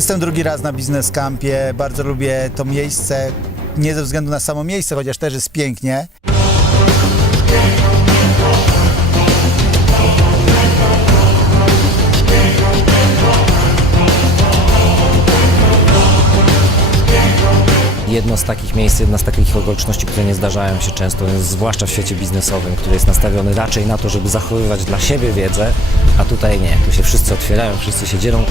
Jestem drugi raz na Biznes Campie. Bardzo lubię to miejsce. Nie ze względu na samo miejsce, chociaż też jest pięknie. Jedno z takich miejsc, jedna z takich okoliczności, które nie zdarzają się często, zwłaszcza w świecie biznesowym, który jest nastawiony raczej na to, żeby zachowywać dla siebie wiedzę, a tutaj nie. Tu się wszyscy otwierają, wszyscy się dzielą.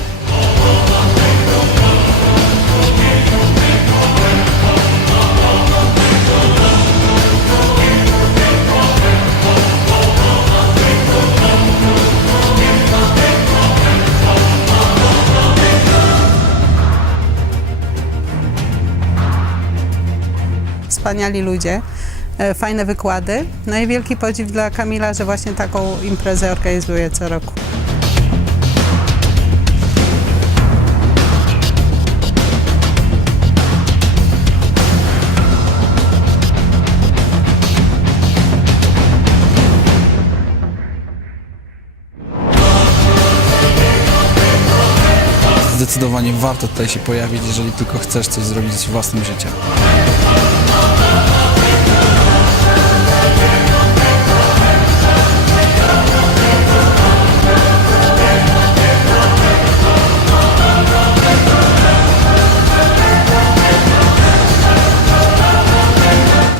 Wspaniali ludzie, e, fajne wykłady. No i wielki podziw dla Kamila, że właśnie taką imprezę organizuje co roku. Zdecydowanie warto tutaj się pojawić, jeżeli tylko chcesz coś zrobić z własnym życiem.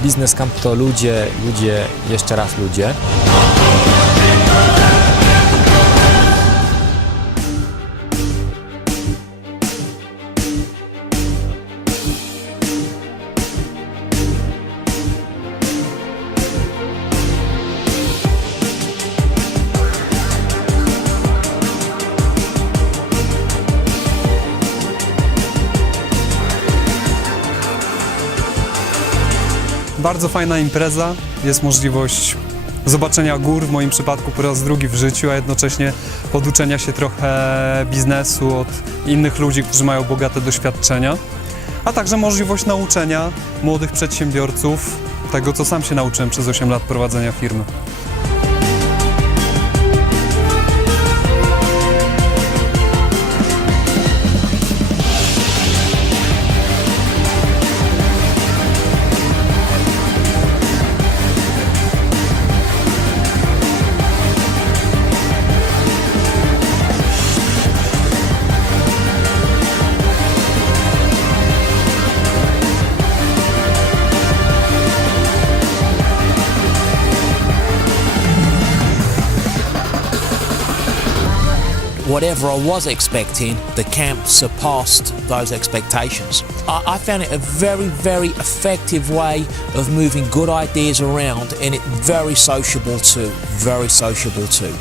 Biznes Camp to ludzie, ludzie, jeszcze raz ludzie. Bardzo fajna impreza, jest możliwość zobaczenia gór, w moim przypadku po raz drugi w życiu, a jednocześnie poduczenia się trochę biznesu od innych ludzi, którzy mają bogate doświadczenia, a także możliwość nauczenia młodych przedsiębiorców tego, co sam się nauczyłem przez 8 lat prowadzenia firmy. Whatever I was expecting, the camp surpassed those expectations. I, I found it a very, very effective way of moving good ideas around and it very sociable too. Very sociable too.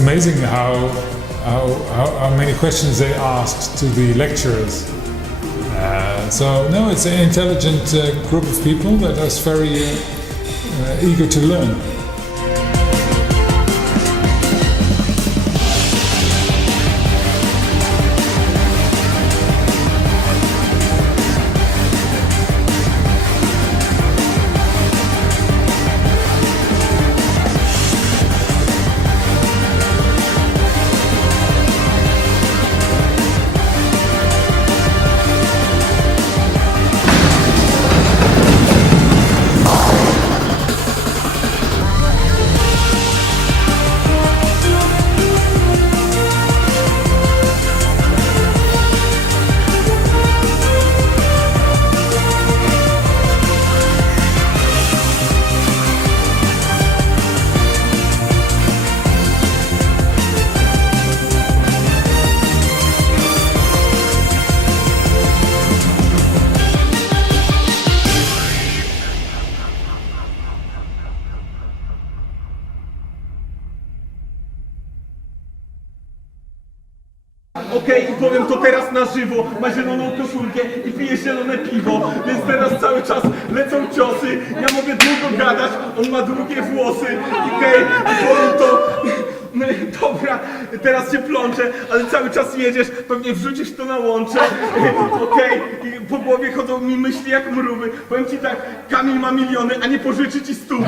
Amazing how, how, how, many questions they asked to the lecturers. Uh, so, no, it's an intelligent uh, group of people that is very uh, eager to learn. Okej, i powiem to teraz na żywo, ma zieloną koszulkę i pije zielone piwo, więc teraz cały czas lecą ciosy, ja mogę długo gadać, on ma długie włosy, okej, i powiem to, no dobra, teraz cię plączę, ale cały czas jedziesz, pewnie wrzucisz to na łącze, okej, i po głowie chodzą mi myśli jak mrówy, powiem ci tak, Kamil ma miliony, a nie pożyczy ci stówy.